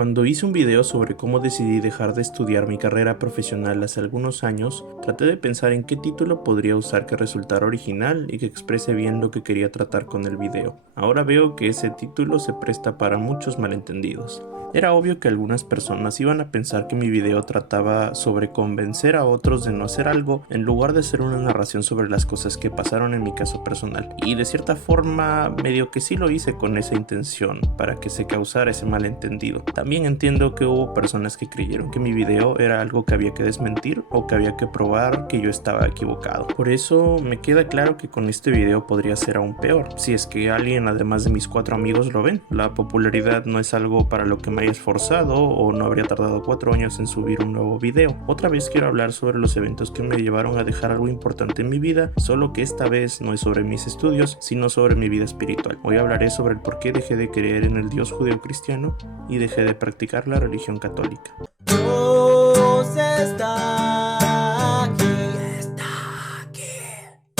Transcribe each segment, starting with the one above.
Cuando hice un video sobre cómo decidí dejar de estudiar mi carrera profesional hace algunos años, traté de pensar en qué título podría usar que resultara original y que exprese bien lo que quería tratar con el video. Ahora veo que ese título se presta para muchos malentendidos. Era obvio que algunas personas iban a pensar que mi video trataba sobre convencer a otros de no hacer algo en lugar de ser una narración sobre las cosas que pasaron en mi caso personal. Y de cierta forma medio que sí lo hice con esa intención, para que se causara ese malentendido. También entiendo que hubo personas que creyeron que mi video era algo que había que desmentir o que había que probar que yo estaba equivocado. Por eso me queda claro que con este video podría ser aún peor, si es que alguien además de mis 4 amigos lo ven. La popularidad no es algo para lo que me haya esforzado o no habría tardado 4 años en subir un nuevo video. Otra vez quiero hablar sobre los eventos que me llevaron a dejar algo importante en mi vida, solo que esta vez no es sobre mis estudios, sino sobre mi vida espiritual. Hoy hablaré sobre el por qué dejé de creer en el Dios judeocristiano y dejé de practicar la religión católica. Dios está aquí.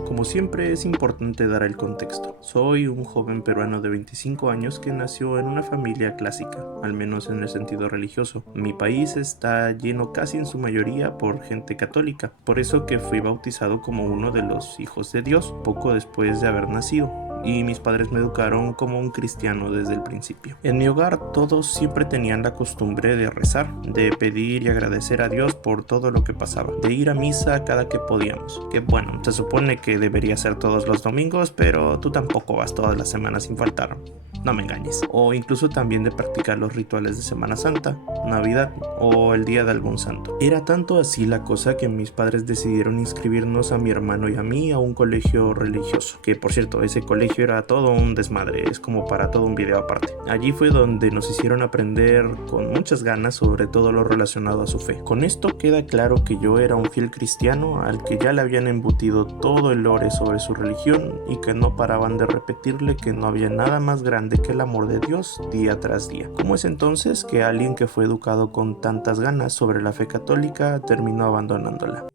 Como siempre es importante dar el contexto. Soy un joven peruano de 25 años que nació en una familia clásica, al menos en el sentido religioso. Mi país está lleno casi en su mayoría por gente católica, por eso que fui bautizado como uno de los hijos de Dios poco después de haber nacido. Y mis padres me educaron como un cristiano desde el principio. En mi hogar todos siempre tenían la costumbre de rezar, de pedir y agradecer a Dios por todo lo que pasaba, de ir a misa cada que podíamos, que bueno, se supone que debería ser todos los domingos, pero tú tampoco vas todas las semanas sin faltar, no me engañes. O incluso también de practicar los rituales de Semana Santa, Navidad o el día de algún santo. Era tanto así la cosa que mis padres decidieron inscribirnos a mi hermano y a mí a un colegio religioso, que por cierto ese colegio era todo un desmadre, es como para todo un video aparte. Allí fue donde nos hicieron aprender con muchas ganas sobre todo lo relacionado a su fe. Con esto queda claro que yo era un fiel cristiano al que ya le habían embutido todo el lore sobre su religión y que no paraban de repetirle que no había nada más grande que el amor de Dios día tras día. ¿Cómo es entonces que alguien que fue educado con tantas ganas sobre la fe católica terminó abandonándola?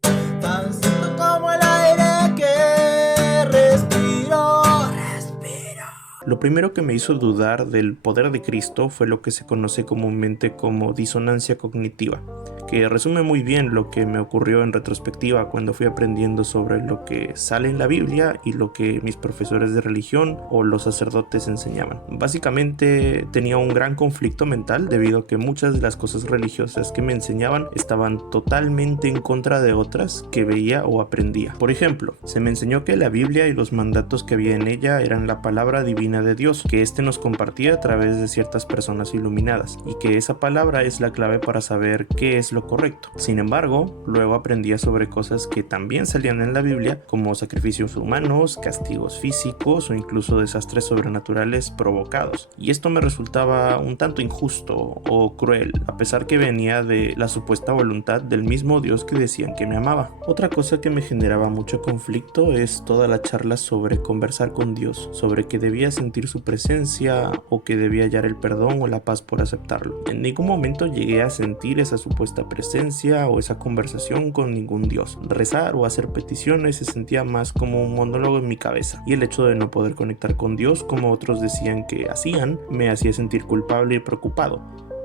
Tan cierto como el aire que respiro. Lo primero que me hizo dudar del poder de Cristo fue lo que se conoce comúnmente como disonancia cognitiva, que resume muy bien lo que me ocurrió en retrospectiva cuando fui aprendiendo sobre lo que sale en la Biblia y lo que mis profesores de religión o los sacerdotes enseñaban. Básicamente tenía un gran conflicto mental debido a que muchas de las cosas religiosas que me enseñaban estaban totalmente en contra de otras que veía o aprendía. Por ejemplo, se me enseñó que la Biblia y los mandatos que había en ella eran la palabra divina de Dios, que éste nos compartía a través de ciertas personas iluminadas, y que esa palabra es la clave para saber qué es lo correcto. Sin embargo, luego aprendía sobre cosas que también salían en la Biblia, como sacrificios humanos, castigos físicos o incluso desastres sobrenaturales provocados. Y esto me resultaba un tanto injusto o cruel, a pesar que venía de la supuesta voluntad del mismo Dios que decían que me amaba. Otra cosa que me generaba mucho conflicto es toda la charla sobre conversar con Dios, sobre que debía sentir su presencia o que debía hallar el perdón o la paz por aceptarlo. En ningún momento llegué a sentir esa supuesta presencia o esa conversación con ningún Dios. Rezar o hacer peticiones se sentía más como un monólogo en mi cabeza, y el hecho de no poder conectar con Dios como otros decían que hacían me hacía sentir culpable y preocupado,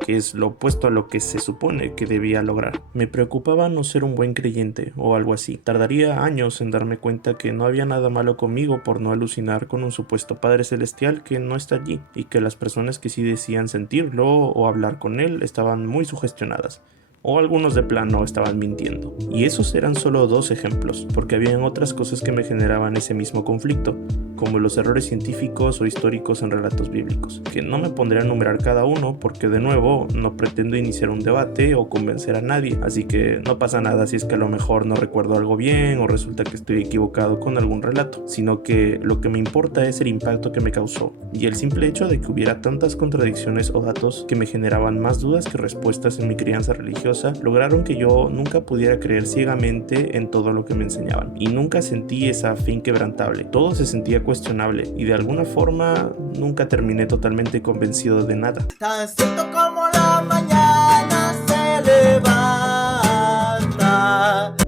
que es lo opuesto a lo que se supone que debía lograr. Me preocupaba no ser un buen creyente o algo así. Tardaría años en darme cuenta que no había nada malo conmigo por no alucinar con un supuesto Padre Celestial que no está allí, y que las personas que sí decían sentirlo o hablar con él estaban muy sugestionadas, o algunos de plano estaban mintiendo. Y esos eran solo 2 ejemplos, porque habían otras cosas que me generaban ese mismo conflicto, como los errores científicos o históricos en relatos bíblicos, que no me pondré a enumerar cada uno porque de nuevo no pretendo iniciar un debate o convencer a nadie, así que no pasa nada si es que a lo mejor no recuerdo algo bien o resulta que estoy equivocado con algún relato, sino que lo que me importa es el impacto que me causó y el simple hecho de que hubiera tantas contradicciones o datos que me generaban más dudas que respuestas en mi crianza religiosa lograron que yo nunca pudiera creer ciegamente en todo lo que me enseñaban, y nunca sentí esa fe inquebrantable. Todo se sentía cuestionable y de alguna forma nunca terminé totalmente convencido de nada. Tan cierto como la mañana se levanta.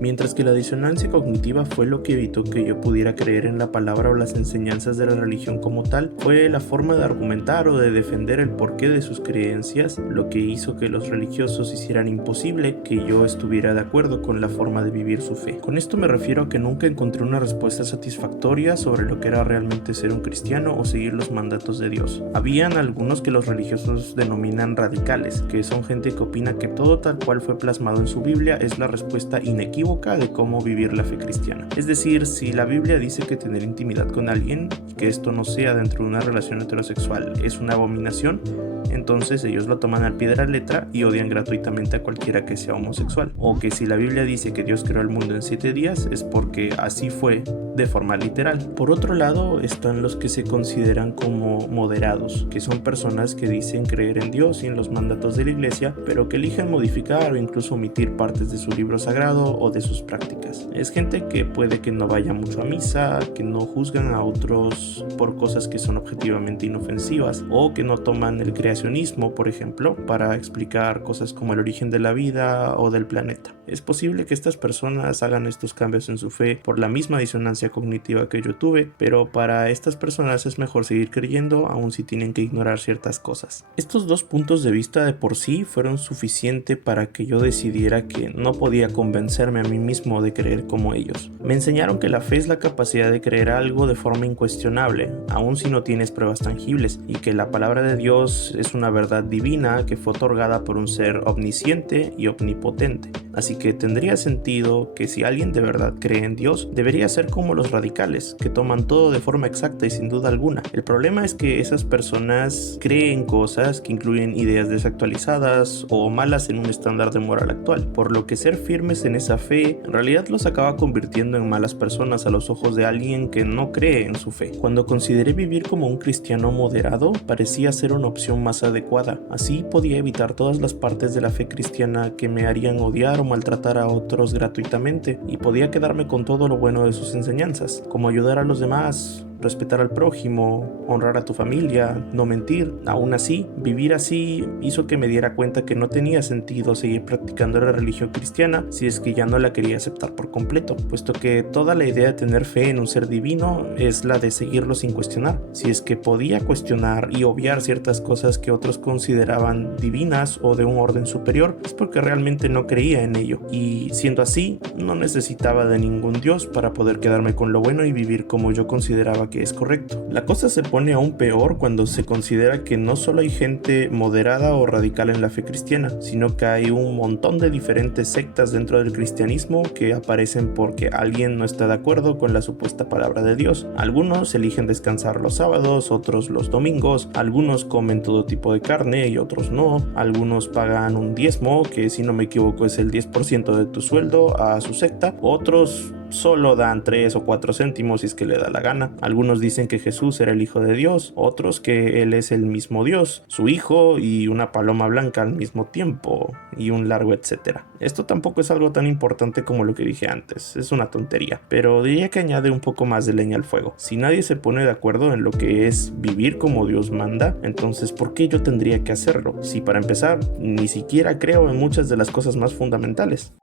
Mientras que la disonancia cognitiva fue lo que evitó que yo pudiera creer en la palabra o las enseñanzas de la religión como tal, fue la forma de argumentar o de defender el porqué de sus creencias lo que hizo que los religiosos hicieran imposible que yo estuviera de acuerdo con la forma de vivir su fe. Con esto me refiero a que nunca encontré una respuesta satisfactoria sobre lo que era realmente ser un cristiano o seguir los mandatos de Dios. Habían algunos que los religiosos denominan radicales, que son gente que opina que todo tal cual fue plasmado en su Biblia es la respuesta inequívoca de cómo vivir la fe cristiana. Es decir, si la Biblia dice que tener intimidad con alguien y que esto no sea dentro de una relación heterosexual es una abominación, entonces ellos lo toman al pie de la letra y odian gratuitamente a cualquiera que sea homosexual. O que si la Biblia dice que Dios creó el mundo en 7 días es porque así fue de forma literal. Por otro lado están los que se consideran como moderados, que son personas que dicen creer en Dios y en los mandatos de la iglesia, pero que eligen modificar o incluso omitir partes de su libro sagrado o de sus prácticas. Es gente que puede que no vaya mucho a misa, que no juzgan a otros por cosas que son objetivamente inofensivas, o que no toman el creacionismo, por ejemplo, para explicar cosas como el origen de la vida o del planeta. Es posible que estas personas hagan estos cambios en su fe por la misma disonancia cognitiva que yo tuve, pero para estas personas es mejor seguir creyendo aun si tienen que ignorar ciertas cosas. Estos dos puntos de vista de por sí fueron suficiente para que yo decidiera que no podía convencerme a mí mismo de creer como ellos. Me enseñaron que la fe es la capacidad de creer algo de forma incuestionable, aun si no tienes pruebas tangibles, y que la palabra de Dios es una verdad divina que fue otorgada por un ser omnisciente y omnipotente. Así que tendría sentido que si alguien de verdad cree en Dios, debería ser como los radicales, que toman todo de forma exacta y sin duda alguna. El problema es que esas personas creen cosas que incluyen ideas desactualizadas o malas en un estándar de moral actual, por lo que ser firmes en esa fe en realidad los acaba convirtiendo en malas personas a los ojos de alguien que no cree en su fe. Cuando consideré vivir como un cristiano moderado, parecía ser una opción más adecuada. Así podía evitar todas las partes de la fe cristiana que me harían odiar o maltratar a otros gratuitamente, y podía quedarme con todo lo bueno de sus enseñanzas, como ayudar a los demás, respetar al prójimo, honrar a tu familia, no mentir. Aún así, vivir así hizo que me diera cuenta que no tenía sentido seguir practicando la religión cristiana si es que ya no la quería aceptar por completo, puesto que toda la idea de tener fe en un ser divino es la de seguirlo sin cuestionar. Si es que podía cuestionar y obviar ciertas cosas que otros consideraban divinas o de un orden superior, es porque realmente no creía en ello, y siendo así, no necesitaba de ningún Dios para poder quedarme con lo bueno y vivir como yo consideraba que es correcto. La cosa se pone aún peor cuando se considera que no solo hay gente moderada o radical en la fe cristiana, sino que hay un montón de diferentes sectas dentro del cristianismo que aparecen porque alguien no está de acuerdo con la supuesta palabra de Dios. Algunos eligen descansar los sábados, otros los domingos, algunos comen todo tipo de carne y otros no, algunos pagan un diezmo, que si no me equivoco es el 10% de tu sueldo, a su secta, otros solo dan 3 o 4 céntimos si es que le da la gana. Algunos dicen que Jesús era el hijo de Dios, otros que él es el mismo Dios, su hijo y una paloma blanca al mismo tiempo, y un largo etcétera. Esto tampoco es algo tan importante como lo que dije antes, es una tontería, pero diría que añade un poco más de leña al fuego. Si nadie se pone de acuerdo en lo que es vivir como Dios manda, entonces ¿por qué yo tendría que hacerlo? Si para empezar, ni siquiera creo en muchas de las cosas más fundamentales.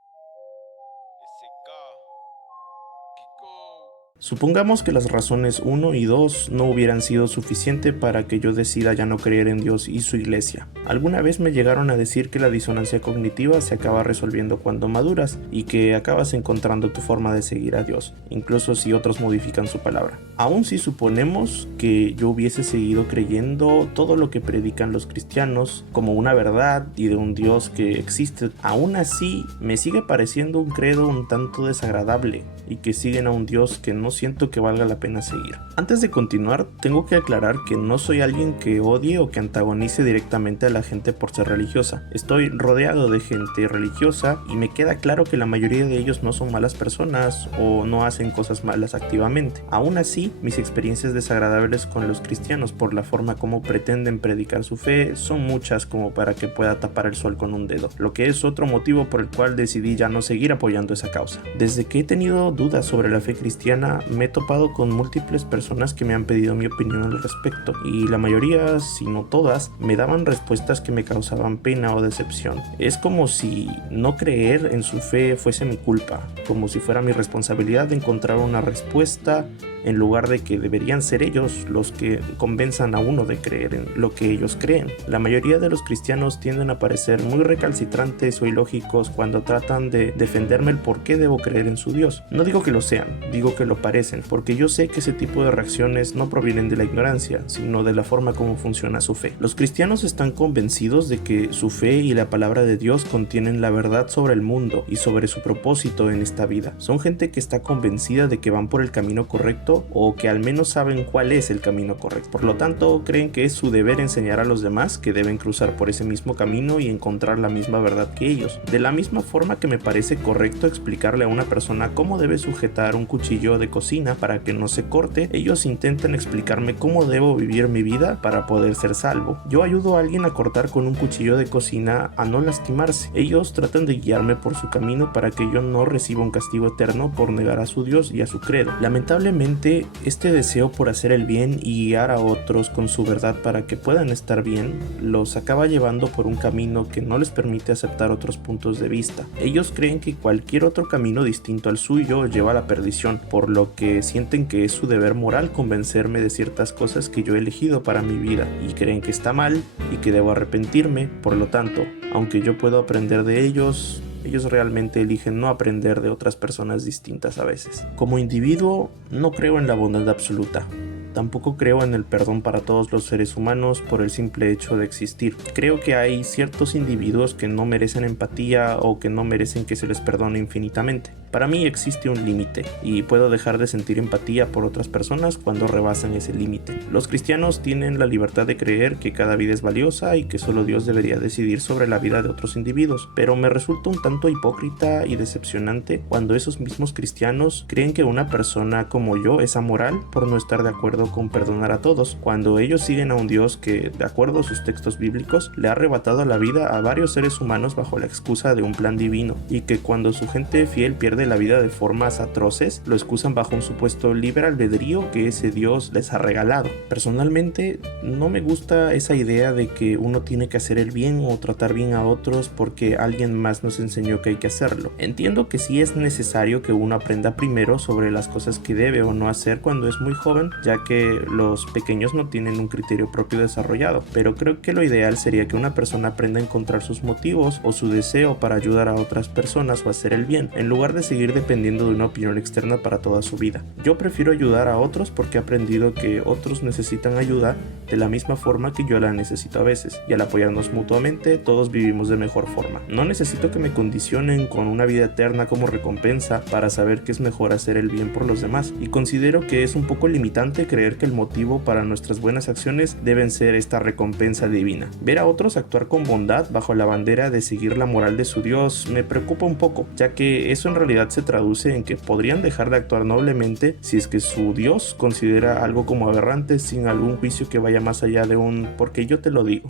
Supongamos que las razones 1 y 2 no hubieran sido suficiente para que yo decida ya no creer en Dios y su iglesia. Alguna vez me llegaron a decir que la disonancia cognitiva se acaba resolviendo cuando maduras y que acabas encontrando tu forma de seguir a Dios, incluso si otros modifican su palabra. Aun si suponemos que yo hubiese seguido creyendo todo lo que predican los cristianos como una verdad y de un Dios que existe, aún así me sigue pareciendo un credo un tanto desagradable y que siguen a un Dios que no siento que valga la pena seguir. Antes de continuar, tengo que aclarar que no soy alguien que odie o que antagonice directamente a la gente por ser religiosa. Estoy rodeado de gente religiosa y me queda claro que la mayoría de ellos no son malas personas o no hacen cosas malas activamente. Aún así, mis experiencias desagradables con los cristianos por la forma como pretenden predicar su fe son muchas como para que pueda tapar el sol con un dedo, lo que es otro motivo por el cual decidí ya no seguir apoyando esa causa. Desde que he tenido dudas sobre la fe cristiana, vida me he topado con múltiples personas que me han pedido mi opinión al respecto, y la mayoría, si no todas, me daban respuestas que me causaban pena o decepción. Es como si no creer en su fe fuese mi culpa, como si fuera mi responsabilidad de encontrar una respuesta en lugar de que deberían ser ellos los que convenzan a uno de creer en lo que ellos creen. La mayoría de los cristianos tienden a parecer muy recalcitrantes o ilógicos cuando tratan de defenderme el por qué debo creer en su Dios. No digo que lo sean, digo que lo parecen, porque yo sé que ese tipo de reacciones no provienen de la ignorancia, sino de la forma como funciona su fe. Los cristianos están convencidos de que su fe y la palabra de Dios contienen la verdad sobre el mundo y sobre su propósito en esta vida. Son gente que está convencida de que van por el camino correcto, o que al menos saben cuál es el camino correcto. Por lo tanto, creen que es su deber enseñar a los demás que deben cruzar por ese mismo camino y encontrar la misma verdad que ellos. De la misma forma que me parece correcto explicarle a una persona cómo debe sujetar un cuchillo de cocina para que no se corte, ellos intentan explicarme cómo debo vivir mi vida para poder ser salvo. Yo ayudo a alguien a cortar con un cuchillo de cocina a no lastimarse. Ellos tratan de guiarme por su camino para que yo no reciba un castigo eterno por negar a su Dios y a su credo. Lamentablemente, este deseo por hacer el bien y guiar a otros con su verdad para que puedan estar bien, los acaba llevando por un camino que no les permite aceptar otros puntos de vista. Ellos creen que cualquier otro camino distinto al suyo lleva a la perdición, por lo que sienten que es su deber moral convencerme de ciertas cosas que yo he elegido para mi vida, y creen que está mal y que debo arrepentirme. Por lo tanto, aunque yo puedo aprender de ellos realmente eligen no aprender de otras personas distintas a veces. Como individuo, no creo en la bondad absoluta. Tampoco creo en el perdón para todos los seres humanos por el simple hecho de existir. Creo que hay ciertos individuos que no merecen empatía o que no merecen que se les perdone infinitamente. Para mí existe un límite y puedo dejar de sentir empatía por otras personas cuando rebasan ese límite. Los cristianos tienen la libertad de creer que cada vida es valiosa y que solo Dios debería decidir sobre la vida de otros individuos, pero me resulta un tanto hipócrita y decepcionante cuando esos mismos cristianos creen que una persona como yo es amoral por no estar de acuerdo con perdonar a todos, cuando ellos siguen a un Dios que, de acuerdo a sus textos bíblicos, le ha arrebatado la vida a varios seres humanos bajo la excusa de un plan divino, y que cuando su gente fiel pierde la vida de formas atroces, lo excusan bajo un supuesto libre albedrío que ese Dios les ha regalado. Personalmente, no me gusta esa idea de que uno tiene que hacer el bien o tratar bien a otros porque alguien más nos enseñó que hay que hacerlo. Entiendo que sí es necesario que uno aprenda primero sobre las cosas que debe o no hacer cuando es muy joven, ya que los pequeños no tienen un criterio propio desarrollado, pero creo que lo ideal sería que una persona aprenda a encontrar sus motivos o su deseo para ayudar a otras personas o hacer el bien, en lugar de seguir dependiendo de una opinión externa para toda su vida. Yo prefiero ayudar a otros porque he aprendido que otros necesitan ayuda de la misma forma que yo la necesito a veces, y al apoyarnos mutuamente todos vivimos de mejor forma. No necesito que me condicionen con una vida eterna como recompensa para saber que es mejor hacer el bien por los demás, y considero que es un poco limitante creer que el motivo para nuestras buenas acciones deben ser esta recompensa divina. Ver a otros actuar con bondad bajo la bandera de seguir la moral de su Dios me preocupa un poco, ya que eso en realidad se traduce en que podrían dejar de actuar noblemente si es que su Dios considera algo como aberrante sin algún juicio que vaya más allá de un porque yo te lo digo.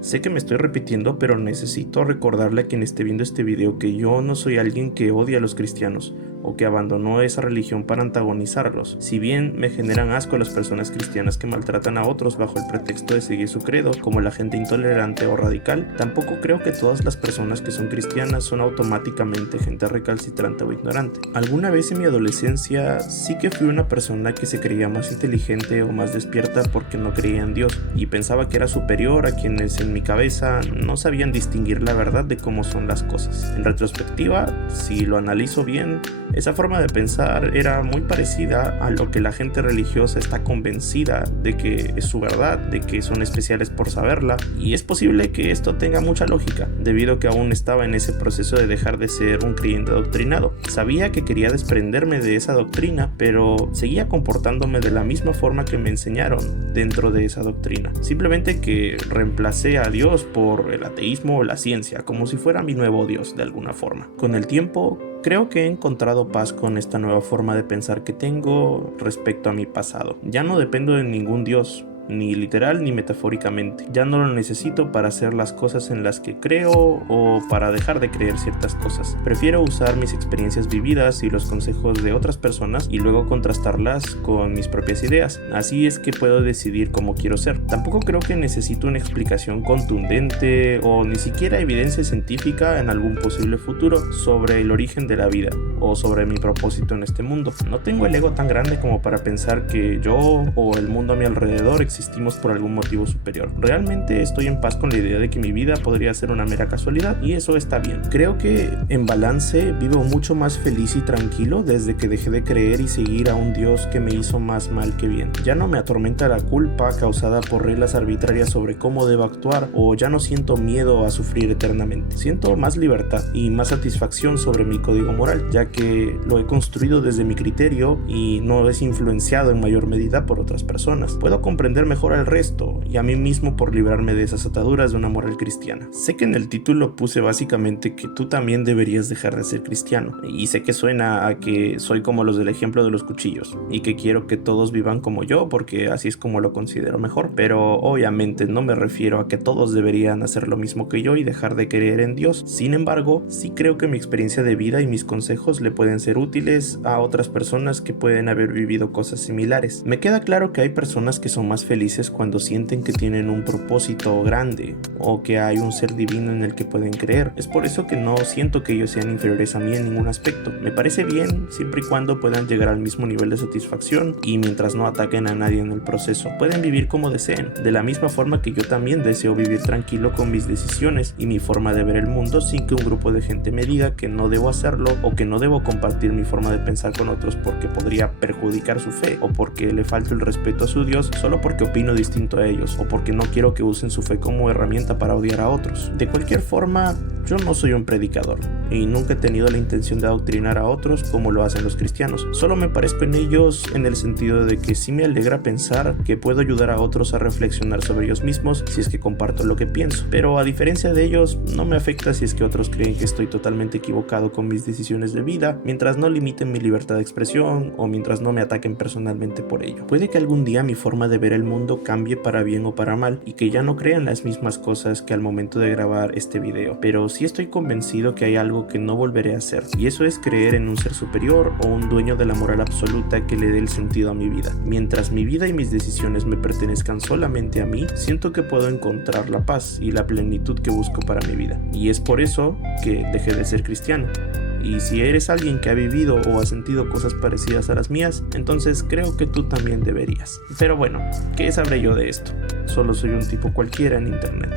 Sé que me estoy repitiendo, pero necesito recordarle a quien esté viendo este video que yo no soy alguien que odia a los cristianos o que abandonó esa religión para antagonizarlos. Si bien me generan asco las personas cristianas que maltratan a otros bajo el pretexto de seguir su credo, como la gente intolerante o radical, tampoco creo que todas las personas que son cristianas son automáticamente gente recalcitrante o ignorante. Alguna vez en mi adolescencia sí que fui una persona que se creía más inteligente o más despierta porque no creía en Dios y pensaba que era superior a quienes en mi cabeza no sabían distinguir la verdad de cómo son las cosas. En retrospectiva, si lo analizo bien, esa forma de pensar era muy parecida a lo que la gente religiosa está convencida de que es su verdad, de que son especiales por saberla, y es posible que esto tenga mucha lógica, debido a que aún estaba en ese proceso de dejar de ser un creyente adoctrinado. Sabía que quería desprenderme de esa doctrina, pero seguía comportándome de la misma forma que me enseñaron dentro de esa doctrina. Simplemente que reemplacé a Dios por el ateísmo o la ciencia, como si fuera mi nuevo Dios de alguna forma. Con el tiempo, creo que he encontrado paz con esta nueva forma de pensar que tengo respecto a mi pasado. Ya no dependo de ningún Dios, ni literal ni metafóricamente. Ya no lo necesito para hacer las cosas en las que creo o para dejar de creer ciertas cosas. Prefiero usar mis experiencias vividas y los consejos de otras personas y luego contrastarlas con mis propias ideas. Así es que puedo decidir cómo quiero ser. Tampoco creo que necesito una explicación contundente o ni siquiera evidencia científica en algún posible futuro sobre el origen de la vida o sobre mi propósito en este mundo. No tengo el ego tan grande como para pensar que yo o el mundo a mi alrededor existimos por algún motivo superior. Realmente estoy en paz con la idea de que mi vida podría ser una mera casualidad y eso está bien. Creo que en balance vivo mucho más feliz y tranquilo desde que dejé de creer y seguir a un Dios que me hizo más mal que bien. Ya no me atormenta la culpa causada por reglas arbitrarias sobre cómo debo actuar, o ya no siento miedo a sufrir eternamente. Siento más libertad y más satisfacción sobre mi código moral, ya que lo he construido desde mi criterio y no es influenciado en mayor medida por otras personas. Puedo comprender mejor al resto y a mí mismo por librarme de esas ataduras de una moral cristiana. Sé que en el título puse básicamente que tú también deberías dejar de ser cristiano, y sé que suena a que soy como los del ejemplo de los cuchillos y que quiero que todos vivan como yo porque así es como lo considero mejor, pero obviamente no me refiero a que todos deberían hacer lo mismo que yo y dejar de creer en Dios. Sin embargo, sí creo que mi experiencia de vida y mis consejos le pueden ser útiles a otras personas que pueden haber vivido cosas similares. Me queda claro que hay personas que son más felices cuando sienten que tienen un propósito grande o que hay un ser divino en el que pueden creer. Es por eso que no siento que ellos sean inferiores a mí en ningún aspecto. Me parece bien siempre y cuando puedan llegar al mismo nivel de satisfacción y mientras no ataquen a nadie en el proceso. Pueden vivir como deseen, de la misma forma que yo también deseo vivir tranquilo con mis decisiones y mi forma de ver el mundo sin que un grupo de gente me diga que no debo hacerlo o que no debo compartir mi forma de pensar con otros porque podría perjudicar su fe o porque le falto el respeto a su Dios solo porque opino distinto a ellos o porque no quiero que usen su fe como herramienta para odiar a otros. De cualquier forma, yo no soy un predicador y nunca he tenido la intención de adoctrinar a otros como lo hacen los cristianos. Solo me parezco en ellos en el sentido de que sí me alegra pensar que puedo ayudar a otros a reflexionar sobre ellos mismos si es que comparto lo que pienso. Pero a diferencia de ellos, no me afecta si es que otros creen que estoy totalmente equivocado con mis decisiones de vida, mientras no limiten mi libertad de expresión o mientras no me ataquen personalmente por ello. Puede que algún día mi forma de ver el mundo cambie para bien o para mal y que ya no crean las mismas cosas que al momento de grabar este video, pero sí estoy convencido que hay algo que no volveré a hacer, y eso es creer en un ser superior o un dueño de la moral absoluta que le dé el sentido a mi vida. Mientras mi vida y mis decisiones me pertenezcan solamente a mí, siento que puedo encontrar la paz y la plenitud que busco para mi vida, y es por eso que dejé de ser cristiano. Y si eres alguien que ha vivido o ha sentido cosas parecidas a las mías, entonces creo que tú también deberías. Pero bueno, ¿qué sabré yo de esto? Solo soy un tipo cualquiera en internet.